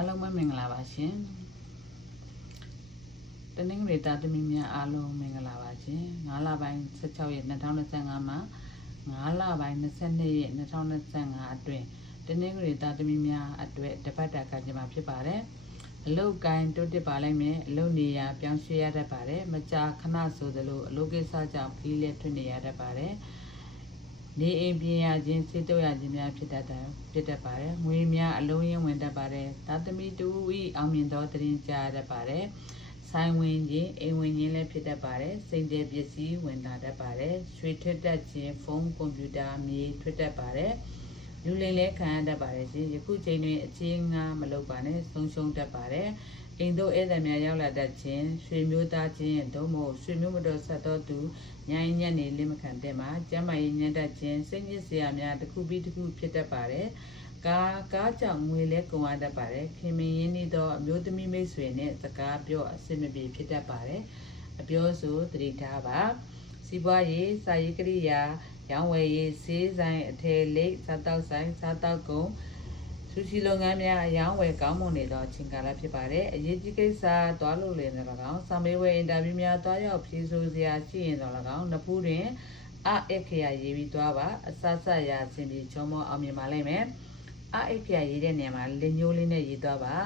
အားလုံးပဲမင်္ဂလာပါရှင်တနင်္ဂနွေသားသမီးများအားလုံးမင်္ဂလာပါရှင်9လပိုင်း16ရက်2025မှာ9လပိုင်း22ရက်2025အတွင်းတနင်္ဂနွေသားသမီးများအတွက်တပတ်တာကကြမှာဖြစ်ပါတယ်အလုတ်ကိုင်းတိုးတက်ပါလိုက်မယ်အလုတ်နေရာပြောင်းရွှေ့ရတတ်ပါတယ်မကြာခဏဆိုသလိုအလုတ်ကိစ္စကြောင့်ခီးလက်ထွင်နေရတတ်ပါတယ်နေအိမ်ပြင်ရခြင်းစိတ်တော့ရခြင်းများဖြစ်တတ်ပါတယ်ငွေများအလုံးရင်းဝင်တတ်ပါတယ်သားသမီးတူဤအောင်မြင်သောတရင်ကြားတတ်ပါတယ်ဆိုင်ဝင်ခြင်းအိမ်ဝင်ခြင်းလည်းဖြစ်တတ်ပါတယ်စိတ်တဲ့ပစ္စည်းဝင်လာတတ်ပါတယ်ရွှေထွက်တတ်ခြင်းဖုန်းကွန်ပျူတာမြေထွက်တတ်ပါတယ်လူလိမ်လည်းခံရတတ်ပါတယ်ရှင်ယခုချိန်တွင်အချင်းငါမလုပ်ပါနဲ့ဆုံးရှုံးတတ်ပါတယ်အိမ်တို့ဧည့်သည်များရောက်လာတတ်ခြင်းရွှေမျိုးသားချင်းသို့မဟုတ်ရွှေမျိုးမတော်ဆက်တော်သူညင်ညက်နေလိမခံတဲ့မှာကျမ်းမာရေးညံ့တတ်ခြင်းစိတ်ညစ်စရာများတစ်ခုပြီးတစ်ခုဖြစ်တတ်ပါတယ်ကားကြောင့်ငွေလဲကုန်ရတတ်ပါတယ်ခင်မင်းရင်းနှီးသောအမျိုးသမီးမိတ်ဆွေနဲ့စကားပြောအဆင်မပြေဖြစ်တတ်ပါတယ်အပြောဆိုသတိထားပါစီးပွားရေးစာရေးကိရိယာရောင်းဝယ်ရေးဈေးဆိုင်အထည်လိပ်စားတောက်ဆိုင်စားတောက်ကုန်ဆူရှီလုပ်ငန်းများအယောင်းဝယ်ကောင်းမွန်နေသောအချိန်ကာလဖြစ်ပါတယ်အရေးကြီးကိစ္စသွားလို့လည်း၎င်းစာမေးပွဲအင်တာဗျူးများသွားရောက်ဖြေဆိုစရာရှိရင်တော့၎င်းနဖူးတွင်အခရာရေးပြီးသွားပါအစစရာအစဉ်ပြေချုံမောအောင်မြင်ပါလိမ့်မယ်အခရာရေးတဲ့နေရာမှာလင်းညိုးလေးနဲ့ရေးသွားပါ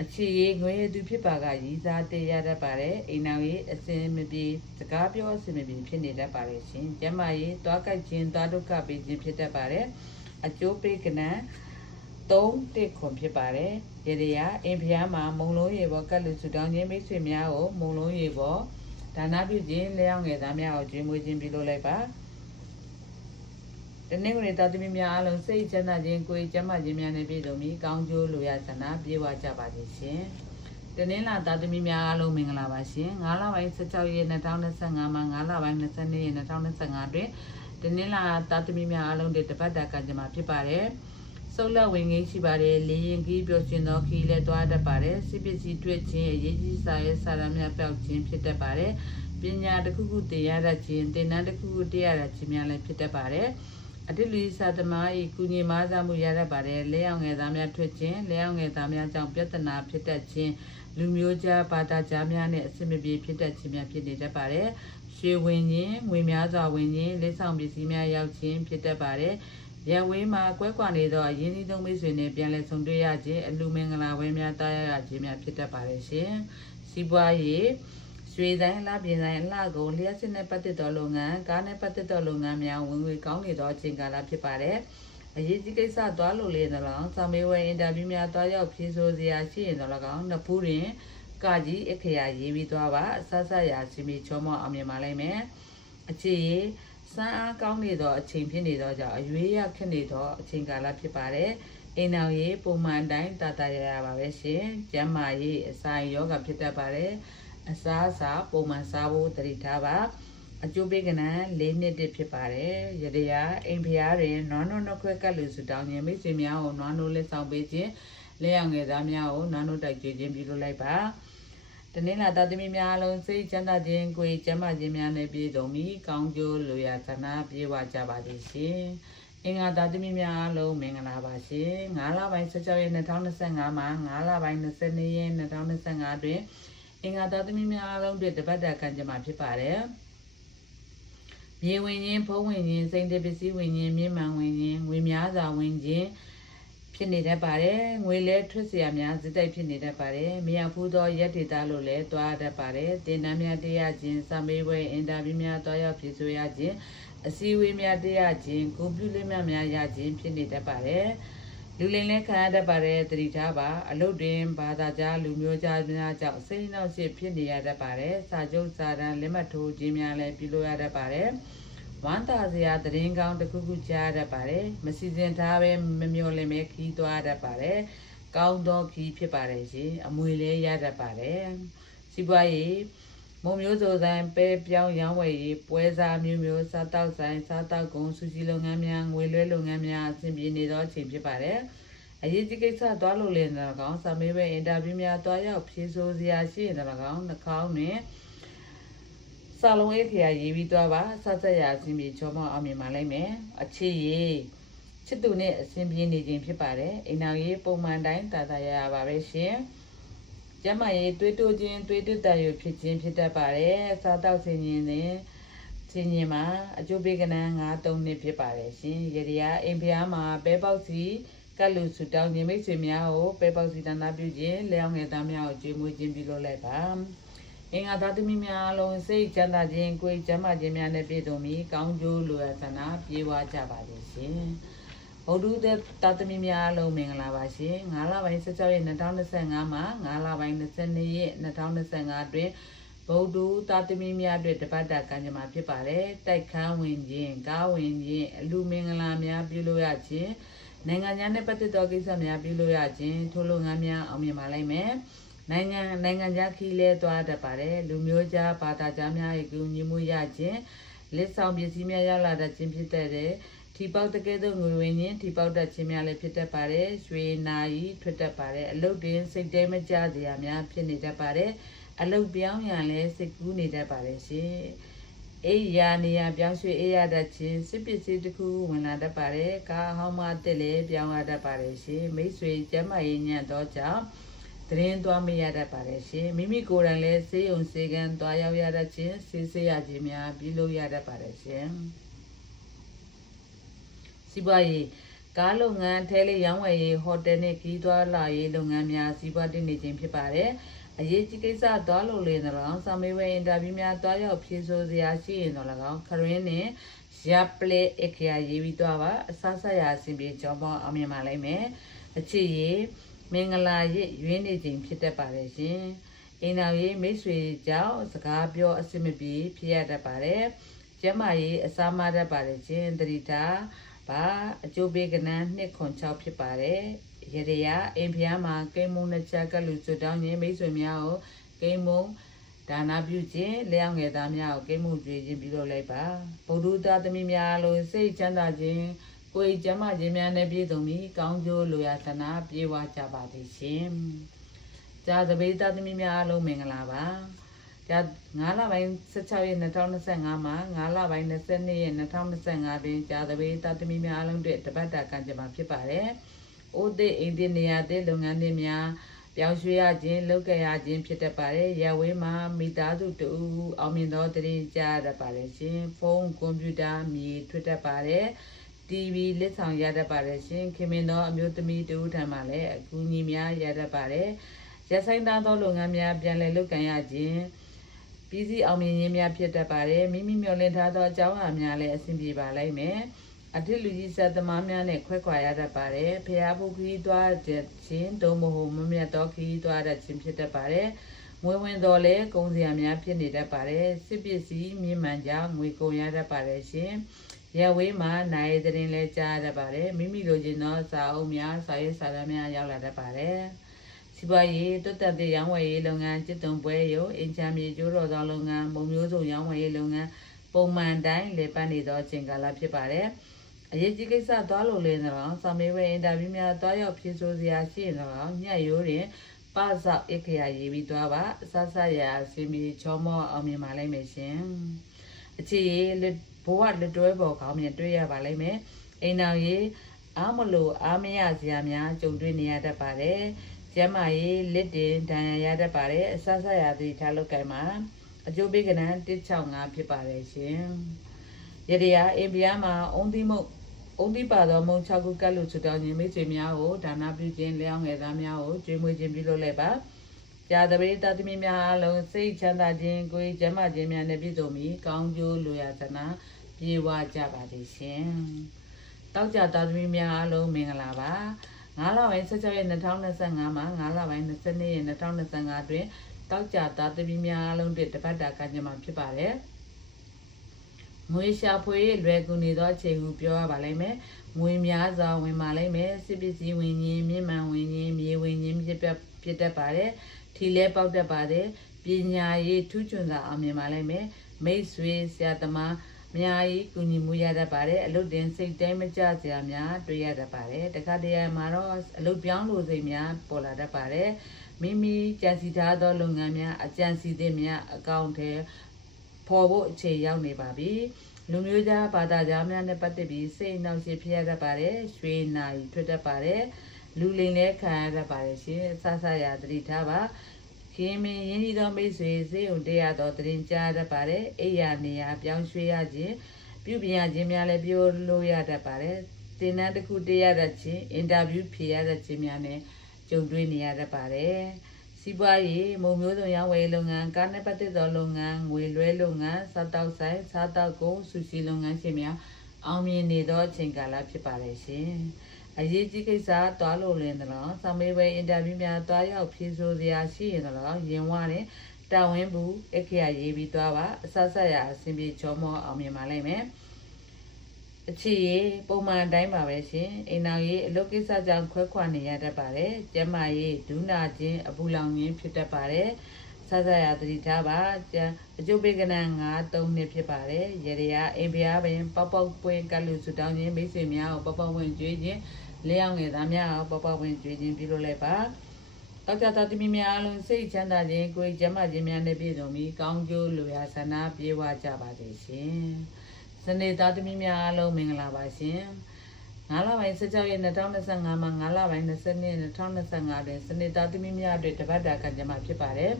အခြေရေးငွေရသူဖြစ်ပါကရည်စားတေးရတတ်ပါတယ်အိမ်နောက်ရေးအစဉ်မပြေစကားပြောအစဉ်မပြေဖြစ်နေတတ်ပါတယ်ရှင်ကျမရေးသွားကြိုက်ခြင်းသွားဒုက္ခပေးခြင်းဖြစ်တတ်ပါတယ်အကျိုးပေးကနံ3တစ်ခွန်ဖြစ်ပါတယ်ရေရရအင်ဖျားမှာမုံလုံးရေပေါ်ကတ်လူစုတောင်းခြင်းမိတ်ဆွေများကိုမုံလုံးရေပေါ်ဒါနပြုခြင်းလျောင်းငယ်သားများကိုကျွေးမွေးခြင်းပြုလုပ်လိုက်ပါတနင်္ဂနွေသားသမီးများအားလုံးစိတ်ချမ်းသာခြင်းကိုယ်ကျန်းမာခြင်းများနဲ့ပြည့်စုံပြီးကောင်းကျိုးလိုရာဆန္ဒပြေဝကြပါစေရှင်တနင်္လာသားသမီးများအားလုံးမင်္ဂလာပါရှင်9လပိုင်း16ရက်2025မှာ9လပိုင်း22ရက်2025အတွင်းတနင်္လာသားသမီးများအားလုံးတပတ်တာကကြမှာဖြစ်ပါတယ်ဆုပ်လက်ဝင်ငိမ့်ရှိပါတယ်လေရင်ကြီးပြောရှင်သောခီးလဲသွားတတ်ပါတယ်စစ်ပစ္စည်းတွေ့ခြင်းအရေးကြီးစာရေးစာရမ်းများပြောက်ခြင်းဖြစ်တတ်ပါတယ်ပညာတစ်ခုခုသင်ရတတ်ခြင်းသင်တန်းတစ်ခုခုတရားရခြင်းများလည်းဖြစ်တတ်ပါတယ်အတိလူစာသမားဤကုညီမားစားမှုရတတ်ပါတယ်လဲအောင်ငယ်သားများထွက်ခြင်းလဲအောင်ငယ်သားများကြောင့်ပြဿနာဖြစ်တတ်ခြင်းလူမျိုးကြားဘာသာကြားများနဲ့အဆင်မပြေဖြစ်တတ်ခြင်းများဖြစ်နေတတ်ပါတယ်ရွှေဝင်ခြင်းငွေများစွာဝင်ခြင်းလက်ဆောင်ပစ္စည်းများရောက်ခြင်းဖြစ်တတ်ပါတယ်ရဝေးမှာကွဲကွာနေသောအရင်းနှီးသုံးမိတ်ဆွေနဲ့ပြန်လည်ဆုံတွေ့ရခြင်းအလူမင်္ဂလာပွဲများတားရခြင်းများဖြစ်တတ်ပါတယ်ရှင်စီးပွားရေးရွှေဆိုင်အလားပြင်ဆိုင်အလားကုန်လျှက်စစ်နဲ့ပတ်သက်သောလုပ်ငန်းကားနဲ့ပတ်သက်သောလုပ်ငန်းများဝင်ငွေကောင်းနေသောအချိန်ကာလဖြစ်ပါတယ်အရေးကြီးကိစ္စသွားလို့လေတော့လောင်းစာမေးပွဲအင်တာဗျူးများသွားရောက်ဖြေဆိုစရာရှိရင်တော့လောင်းနဖူးတွင်ကကြီးအခရာရေးပြီးသွားပါအဆဆရာစီမီချောမောအောင်မြင်ပါလိမ့်မယ်အခြေစမ်းအားကောင်းနေသောအချိန်ဖြစ်နေသောကြောင့်အရွေးရခက်နေသောအချိန်ကာလဖြစ်ပါတယ်အိမ်နောက်ရေးပုံမှန်တိုင်းတာရရပါပဲရှင်ကျန်းမာရေးအစာယောဂဖြစ်တတ်ပါတယ်အစားအစာပုံမှန်စားဖို့တတိထားပါအကျိုးပေးကနံ4နှစ်တည်းဖြစ်ပါတယ်ရတရားအိမ်ဖျားတွင်နွားနို့နှခွဲကတ်လူစုတောင်းခြင်းမိတ်ဆွေများကိုနွားနို့လက်ဆောင်ပေးခြင်းလက်အောင်ငယ်သားများကိုနွားနို့တိုက်ကျွေးခြင်းပြုလုပ်လိုက်ပါတနင်္လာသားသမီးများအလုံးစိတ်ချမ်းသာခြင်းကိုယ်ကျန်းမာခြင်းများနဲ့ပြည့်စုံပြီးကောင်းကျိုးလိုရာဆန္ဒပြေဝကြပါစေရှင်အင်္ဂါသားသမီးများအလုံးမင်္ဂလာပါရှင်9လပိုင်း16ရက်2025မှာ9လပိုင်း22ရက်2025အတွင်းအင်္ဂါသားသမီးများအလုံးတွေတပတ်တာကံကြမှာဖြစ်ပါတယ်မြေဝင်ခြင်းဖုံးဝင်ခြင်းစိတ်တပစ္စည်းဝင်ခြင်းမြင့်မှန်ဝင်ခြင်းငွေများစွာဝင်ခြင်းဖြစ်နေတတ်ပါတယ်ငွေလဲထွက်เสียများစတိုက်ဖြစ်နေတတ်ပါတယ်မရဖူးသောရက်ဒေတာလို့လည်းတွားတတ်ပါတယ်တင်တန်းများတရားခြင်းစာမေးပွဲအင်တာဗျူးများတွားရောက်ဖြေဆိုရခြင်းအစည်းအဝေးများတရားခြင်းကွန်ပျူတာများရခြင်းဖြစ်နေတတ်ပါတယ်လူလိမ်လည်းခံရတတ်ပါတယ်တတိထားပါအလုတ်တွင်ဘာသာကြားလူမျိုးကြားများကြောင့်စိတ်နှောက်ယှက်ဖြစ်နေရတတ်ပါတယ်စာချုပ်စာတမ်းလက်မှတ်ထိုးခြင်းများလည်းပြုလုပ်ရတတ်ပါတယ်ဝမ်းသာစရာသတင်းကောင်းတစ်ခုခုကြားရတတ်ပါတယ်မစီစဉ်ထားပဲမမျှော်လင့်ပဲခီးသွားတတ်ပါတယ်ကောင်းသောခီးဖြစ်ပါတယ်ရှင်အမွေလည်းရတတ်ပါတယ်စီးပွားရေးမုံမျိုးစုံဆိုင်ပဲပြောင်းရောင်းဝယ်ရေးပွဲစားမျိုးမျိုးစားတောက်ဆိုင်စားတောက်ကုန်ဆူစီလုပ်ငန်းများငွေလွှဲလုပ်ငန်းများအဆင်ပြေနေသောအချိန်ဖြစ်ပါတယ်အရေးကြီးကိစ္စသွားလို့လည်းတော့ကောင်းစာမေးပွဲအင်တာဗျူးများသွားရောက်ဖြေဆိုစရာရှိရင်တော့ကောင်းနှာခေါင်းနဲ့စာလုံးအခရာရေးပြီးသွားပါဆက်ဆက်ရာအစီအမီချောမအောင်မြင်ပါလိမ့်မယ်အခြေရေး ချစ်သူနဲ့အစဉ်ပြေနေခြင်းဖြစ်ပါတယ်အိမ်နောက်ရေးပုံမှန်တိုင်းတာတာရရပါပဲရှင်ကျမရေးတွေးတိုးခြင်းတွေးတွတရဖြစ်ခြင်းဖြစ်တတ်ပါတယ်စားတောက်ဆင်ခြင်းနဲ့ဆင်ခြင်းမှာအကျိုးပေးကဏ္ဍ9-3နှစ်ဖြစ်ပါတယ်ရှင်ရတရားအိမ်ဖျားမှာပဲပေါက်စီကတ်လူဆူတောင်းခြင်းမိတ်ဆွေများကိုပဲပေါက်စီတနာပြုခြင်းလျောင်းငယ်သားများကိုကျွေးမွေးခြင်းပြုလုပ်လိုက်ပါအင်္ဂါသားသမီးများလုံးစိတ်ချမ်းသာခြင်းကိုယ်ကျမ်းမာခြင်းများနဲ့ပြည့်စုံပြီးကောင်းကျိုးလိုအပ်သနာပြေဝကြပါစေရှင်ဗုဒ္ဓသာသမီများလုံးမင်္ဂလာပါရှင်9လပိုင်း16ရက်2025မှာ9လပိုင်း22ရက်2025အတွင်းဗုဒ္ဓသာသမီများအတွက်တပတ်တာကံကြမ္မာဖြစ်ပါတယ်တိုက်ခန်းဝင်ခြင်းကားဝင်ခြင်းအလူမင်္ဂလာများပြုလို့ရခြင်းနိုင်ငံခြားနဲ့ပတ်သက်သောကိစ္စများပြုလို့ရခြင်းထိုလုပ်ငန်းများအောင်မြင်ပါလိမ့်မယ်နိုင်ငံခြားခီးလဲသွားတတ်ပါတယ်လူမျိုးကြားဘာသာကြားများ၏ကူညီမှုရခြင်းလက်ဆောင်ပစ္စည်းများရောက်လာတတ်ခြင်းဖြစ်တဲ့ထီပေါက်တကယ်တော့ငွေဝင်ခြင်းထီပေါက်တတ်ခြင်းများလည်းဖြစ်တတ်ပါတယ်ရွှေနာရီထွက်တတ်ပါတယ်အလုတ်တွင်စိတ်တဲမကြစရာများဖြစ်နေတတ်ပါတယ်အလုတ်ပြောင်းရန်လည်းစိတ်ကူးနေတတ်ပါတယ်ရှင်အေးရာနေရပြောင်းရွှေ့အေးရတတ်ခြင်းစစ်ပစ္စည်းတစ်ခုဝင်လာတတ်ပါတယ်ကားဟောင်းမတက်လည်းပြောင်းရတတ်ပါတယ်ရှင်မိတ်ဆွေကျမ်းမာရေးညံ့သောကြောင့်သတင်းသွားမရတတ်ပါတယ်ရှင်မိမိကိုယ်တိုင်လည်းစေယုံစေကံသွားရောက်ရတတ်ခြင်းစေရခြင်းများပြုလုပ်ရတတ်ပါတယ်ရှင်စီးပွားရေးကားလုပ်ငန်းထဲလေးရောင်းဝယ်ရေးဟိုတယ်နဲ့ခီးသွားလာရေးလုပ်ငန်းများစီးပွားတည်နေခြင်းဖြစ်ပါတယ်အရေးကြီးကိစ္စသွားလို့လေတော့စာမေးပွဲအင်တာဗျူးများသွားရောက်ဖြေဆိုစရာရှိရင်တော့၎င်းခရင်းနဲ့ရပ်ပလက်အခရာရေးပြီးသွားပါအဆဆရာအစဉ်ပြေကြောင်းပေါင်းအောင်မြင်ပါလိမ့်မယ်အချစ်ရေးမင်္ဂလာရေးရွေးနေခြင်းဖြစ်တတ်ပါတယ်ရှင်အိမ်တော်ရေးမိတ်ဆွေကြောင့်စကားပြောအဆင်မပြေဖြစ်ရတတ်ပါတယ်ကျမရေးအစားမတတ်ပါတယ်ရှင်တတိတာဘာအကျိုးပေးကဏ္ဍ2-6ဖြစ်ပါတယ်ရရအိမ်ဖျားမှာကိမုံနှစ်ချက်ကလူစွတောင်းခြင်းမိတ်ဆွေများကိုကိမုံဒါနာပြုခြင်းလျောင်းငယ်သားများကိုကိမုံကြွေခြင်းပြုလုပ်လိုက်ပါဗုဒ္ဓသားသမီးများလုံးစိတ်ချမ်းသာခြင်းကိုယ်ကျမ်းမာခြင်းများနဲ့ပြည့်စုံပြီးကောင်းကျိုးလိုရာဆန္ဒပြေဝကြပါသည်ရှင်ဇာသဘေးသားသမီးများလုံးမင်္ဂလာပါ9လပိုင်း16ရက်2025မှာ9လပိုင်း22ရက်2025တွင်ဇာသဘေးသားသမီးများအလုံးအတွက်တပတ်တာကံကြမ္မာဖြစ်ပါတယ်။အိုးသိအိမ်သိနေရာသိလုပ်ငန်းတွေများပြောင်းရွှေ့ရခြင်းလုပ်ကြရခြင်းဖြစ်တတ်ပါတယ်။ရဝေးမှာမိသားစုတူအောင်မြင်သောတရင်ကြားတတ်ပါတယ်ရှင်။ဖုန်းကွန်ပျူတာမြေထွက်တတ်ပါတယ်။ TV လက်ဆောင်ရတတ်ပါတယ်ရှင်။ခင်မင်သောအမျိုးသမီးတူထံမှလည်းအကူအညီများရတတ်ပါတယ်။ရဆိုင်သားသောလုပ်ငန်းများပြန်လည်လုပ်ကိုင်ရခြင်းပြည်စည်းအောင်မြင်ခြင်းများဖြစ်တတ်ပါတယ်မိမိမျှော်လင့်ထားသောအကြောင်းအရာများလည်းအဆင်ပြေပါလိမ့်မယ်အထက်လူကြီးဆက်သမားများနဲ့ခွဲခွာရတတ်ပါတယ်ဖျားဖို့ခီးသွားခြင်းသို့မဟုတ်မမြတ်သောခီးသွားတတ်ခြင်းဖြစ်တတ်ပါတယ်ငွေဝင်တော်လဲကုန်စရာများဖြစ်နေတတ်ပါတယ်စစ်ပစ္စည်းမြင့်မှန်ကြောင့်ငွေကုန်ရတတ်ပါတယ်ရှင်ရဝေးမှာနိုင်တဲ့ရင်လဲကြားရတတ်ပါတယ်မိမိလိုချင်သောစာအုပ်များစာရေးစာတမ်းများရောက်လာတတ်ပါတယ်စီးပွားရေးတိုးတက်တဲ့ရောင်းဝယ်ရေးလုပ်ငန်းကျစ်တုံပွဲရုံအင်ချမ်းမြေကျိုးတော်သောလုပ်ငန်းပုံမျိုးစုံရောင်းဝယ်ရေးလုပ်ငန်းပုံမှန်တိုင်းလေပတ်နေသောအချိန်ကာလဖြစ်ပါတယ်။အရေးကြီးကိစ္စသွားလို့လေတော့စာမေးပွဲအင်တာဗျူးများသွားရောက်ဖြေဆိုစရာရှိရင်တော့ညရိုးတွင်ပဇောက်အခရာရေးပြီးသွားပါအဆဆရာအစီမီချောမောအောင်မြင်ပါလိမ့်မယ်ရှင်။အခြေဘဝလက်တွဲပေါ်ကောင်းမြင်တွေ့ရပါလိမ့်မယ်။အိမ်တော်ရေးအားမလို့အားမရစရာများကြုံတွေ့နေရတတ်ပါတယ်။ကျမရေးလက်တင်ဒဏ်ရာရတတ်ပါတယ်အဆဆရာသတိထားလုပ်ကိုင်မှာအကျိုးပေးကဏ္ဍ165ဖြစ်ပါတယ်ရှင်ရတရားအိမ်ပြားမှာအုံးသီးပါသောမုံ6ခုကတ်လို့ချတောင်းခြင်းမိတ်ဆွေများကိုဒါနပြုခြင်းလျောင်းငယ်သားများကိုကျွေးမွေးခြင်းပြုလုပ်လိုက်ပါကြာသပတေးသားသမီးများအလုံးစိတ်ချမ်းသာခြင်းကိုယ်ကျမ်းမာခြင်းများနဲ့ပြည့်စုံပြီးကောင်းကျိုးလိုရာဆန္ဒပြေဝကြပါသည်ရှင်တောက်ကြသားသမီးများအလုံးမင်္ဂလာပါ9လပိုင်း16ရက်2025မှာ9လပိုင်း22ရက်2025တွင်တောက်ကြသားသမီးများအလုံးတွေတပတ်တာကံကြမ္မာဖြစ်ပါတယ်။ငွေရှာဖွေလွယ်ကူနေသောအချိန်ဟုပြောရပါလိမ့်မယ်။ငွေများစွာဝင်ပါလိမ့်မယ်။စစ်ပစ္စည်းဝင်ခြင်းမြင့်မှန်ဝင်ခြင်းမြေဝင်ခြင်းဖြစ်တတ်ပါတယ်။ထီလဲပေါက်တတ်ပါတယ်။ပညာရေးထူးချွန်စွာအောင်မြင်ပါလိမ့်မယ်။မိတ်ဆွေဆရာသမားများ၏ကူညီမှုရတတ်ပါတယ်အလုတ်တင်စိတ်တိုင်းမကြစရာများတွေ့ရတတ်ပါတယ်တခါတရံမှာတော့အလုတ်ပြောင်းလို့စိတ်များပေါ်လာတတ်ပါတယ်မိမိကြံစီထားသောလုပ်ငန်းများအကြံစီသည့်များအကောင့်ထဲပေါ်ဖို့အခြေရောက်နေပါပြီ လူမျိုးသားဘာသာကြားများနဲ့ပတ်သက်ပြီးစိတ်နှောင့်ယှက်ဖြစ်ရတတ်ပါတယ်ရွှေနာရီထွက်တတ်ပါတယ်လူလိမ်လည်းခံရတတ်ပါတယ်ရှင်ဆဆရာသတိထားပါခင်မင်းရင်းနှီးသောမိတ်ဆွေစေုံတရားတော်တရင်ကြားတတ်ပါတယ်အိယာနေရာပြောင်းရွှေ့ရခြင်းပြုပြင်ရခြင်းများလည်းပြောလို့ရတတ်ပါတယ်တင်နန်းတစ်ခုတရတတ်ခြင်းအင်တာဗျူးဖြေရတတ်ခြင်းများနဲ့ကြုံတွေ့နေရတတ်ပါတယ်စီးပွားရေးမုံမျိုးစုံရောင်းဝယ်လုပ်ငန်းကားနဲ့ပတ်သက်သောလုပ်ငန်းငွေလွှဲလုပ်ငန်းစားတောက်ဆိုင်စားတောက်ကုန်ဆူရှီလုပ်ငန်းရှင်များအောင်မြင်နေသောအချိန်ကာလဖြစ်ပါတယ်ရှင်အရေးကြီးကိစ္စတွားလို့လင်းတယ်လို့ဆောင်းမေးပွဲအင်တာဗျူးများတွားရောက်ဖြေဆိုစရာရှိရင်တော့ရင်ဝတဲ့တာဝန်ဘူးအခရာရေးပြီးတွားပါအဆဆက်ရအစဉ်ပြေချောမောအောင်မြင်ပါလိမ့်မယ်အခြေပုံမှန်တိုင်းပါပဲရှင်အိမ်နောက်ရေးအလုပ်ကိစ္စကြောင့်ခွဲခွာနေရတတ်ပါတယ်ကျမရေးဒုနာချင်းအပူလောင်ခြင်းဖြစ်တတ်ပါတယ်ဆဆရာသတိထားပါအကျုပ်ပေကနန်9-3နှစ်ဖြစ်ပါတယ်ရေရအိမ်ဖျားပင်ပေါက်ပွင့်ကလူစုတောင်းခြင်းမိတ်ဆွေများကိုပေါက်ဝင်ကြွေးခြင်းလျှောင်းငယ်သားများကိုပေါက်ဝင်ကြွေးခြင်းပြုလုပ်လိုက်ပါတောက်ကြတော်သမီးများအလုံးစိတ်ချမ်းသာခြင်းကိုယ်ကျမခြင်းများနဲ့ပြည့်စုံပြီးကောင်းကျိုးလိုရာဆန္ဒပြေဝကြပါစေရှင်စနေသားသမီးများအလုံးမင်္ဂလာပါရှင်9လပိုင်း16ရက်2025မှာ9လပိုင်း20နှစ်2025တွင်စနေသားသမီးများအတွက်တပတ်တာကံကြမ္မာဖြစ်ပါတယ်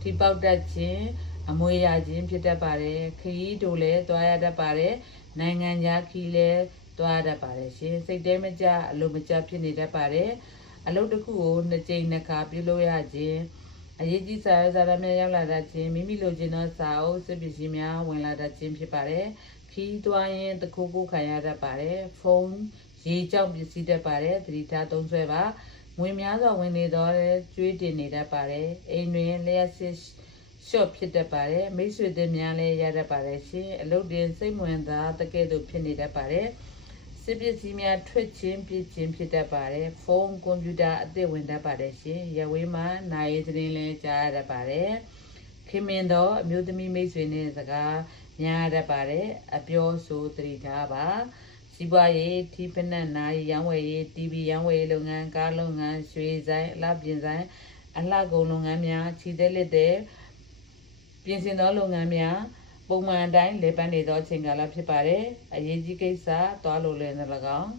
ထိပေါက်တတ်ခြင်းအမွေရခြင်းဖြစ်တတ်ပါတယ်ခရီးတို့လည်းတွားရတတ်ပါတယ်နိုင်ငံခြားခီးလည်းတွားရတတ်ပါတယ်ရှင်စိတ်တဲမကြအလိုမကျဖြစ်နေတတ်ပါတယ်အလုပ်တစ်ခုကို2ကြိမ်2ခါပြုလုပ်ရခြင်းအရေးကြီးစာရွက်စာတမ်းများရောက်လာတတ်ခြင်းမိမိလိုချင်သောစာအုပ်စစ်ပစ္စည်းများဝင်လာတတ်ခြင်းဖြစ်ပါတယ်ခီးတွားရင်တခုခုခံရတတ်ပါတယ်ဖုန်းရေကြောက်ပစ္စည်းတတ်ပါတယ်သတိထားသုံးစွဲပါငွေများစွာဝင်နေတော့ကျွေးတင်နေတတ်ပါတယ်အိမ်တွင်လျှက်စစ်ရှော့ဖြစ်တတ်ပါတယ်မိတ်ဆွေတွေများလည်းရတတ်ပါတယ်ရှင်အလုပ်တင်စိတ်ဝင်စားတကယ်တော့ဖြစ်နေတတ်ပါတယ်စစ်ပစ္စည်းများထွက်ခြင်းပြစ်ခြင်းဖြစ်တတ်ပါတယ်ဖုန်းကွန်ပျူတာအသစ်ဝင်တတ်ပါတယ်ရှင်ရဝေးမှာနိုင်သတင်းလည်းကြားရတတ်ပါတယ်ခင်မင်တော့အမျိုးသမီးမိတ်ဆွေနဲ့စကားများရတတ်ပါတယ်အပြောဆိုသတိထားပါစီးပွားရေးထိပနက်နာရီရောင်းဝယ်ရေး TV ရောင်းဝယ်ရေးလုပ်ငန်းကားလုပ်ငန်းရွှေဆိုင်အလှပြင်ဆိုင်အလှကုန်လုပ်ငန်းများခြေသက်လက်တဲ့ပြင်ဆင်သောလုပ်ငန်းများပုံမှန်တိုင်းလေပန်းနေသောအချိန်ကာလဖြစ်ပါတယ်အရေးကြီးကိစ္စတွားလို့လည်း၎င်း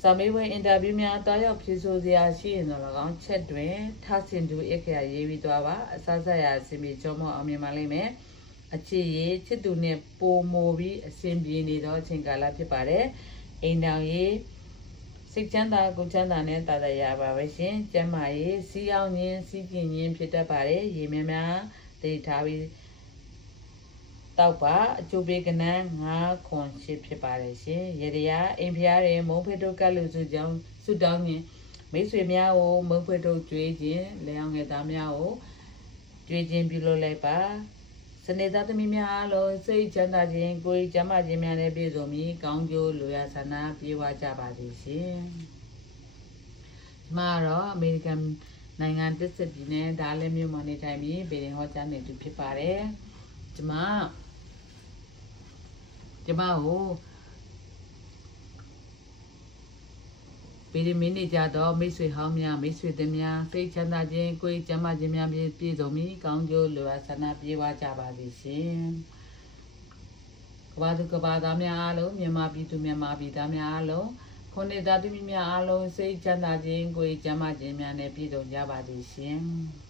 စာမေးပွဲအင်တာဗျူးများတွားရောက်ဖြေဆိုစရာရှိရင်၎င်းချက်တွင်ထဆင်တူအခရာရေးပြီးသွားပါအဆဆက်ရာအစီအမီကျော်မအောင်မြင်ပါလိမ့်မယ်အခြေရေးချစ်သူနဲ့ပိုမိုပြီးအစဉ်ပြေနေသောအချိန်ကာလဖြစ်ပါတယ်အိမ်တော်ရေးစိတ်ချမ်းသာကိုယ်ချမ်းသာနဲ့တာယာရပါပဲရှင်ကျမ်းမာရေးစီးအောင်ခြင်းစီးကျင်ခြင်းဖြစ်တတ်ပါတယ်ရေများများတည်ထားပြီးတောက်ပါအကျိုးပေးကနန်း9-8ဖြစ်ပါတယ်ရှင်ရေရအိမ်ဖျားတွေမုံဖက်တို့ကလူစုကြောင်းစုတောင်းခြင်းမိတ်ဆွေများကိုမုံဖက်တို့ကြွေးခြင်းလျှောင်းငယ်သားများကိုကြွေးခြင်းပြုလုပ်လိုက်ပါစနေသားသမီးများအားလုံးစိတ်ချမ်းသာခြင်းကိုယ်ကျန်းမာခြင်းများနဲ့ပြည့်စုံပြီးကောင်းကျိုးလိုရာဆန္ဒပြေဝကြပါစေရှင်။မှာတော့အမေရိကန်နိုင်ငံတစ်ဆက်ပြည်နယ်ဒါလည်းမြို့မှာနေထိုင်ပြီးဗေဒင်ဟောကြားနေသူဖြစ်ပါတယ်။ကျမကိုဗေဒင်မင်းနေကြတော့မိတ်ဆွေဟောင်းများမိတ်ဆွေသည်များစိတ်ချမ်းသာခြင်းကိုယ်ကျန်းမာခြင်းများပြည့်စုံပြီးကောင်းကျိုးလိုရာဆန္ဒပြေဝကြပါစေရှင်။ကဘာသူကဘာသားများအားလုံးမြန်မာပြည်သူမြန်မာပြည်သားများအားလုံးခုနှစ်သားသမီးများအားလုံးစိတ်ချမ်းသာခြင်းကိုယ်ကျန်းမာခြင်းများနဲ့ပြည့်စုံကြပါစေရှင်။